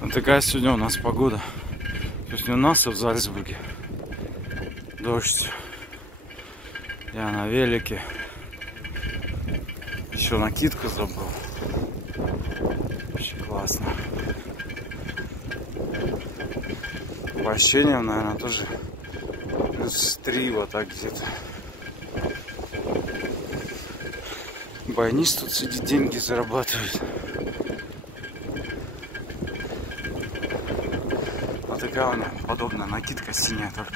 Вот такая сегодня у нас погода. То есть не у нас, а в Зальцбурге. Дождь. Я на велике. Еще накидку забыл. Очень классно. По ощущениям, наверное, тоже +3 вот так где-то. Баянист тут сидит, деньги зарабатывает. Вот такая у меня подобная накидка, синяя только.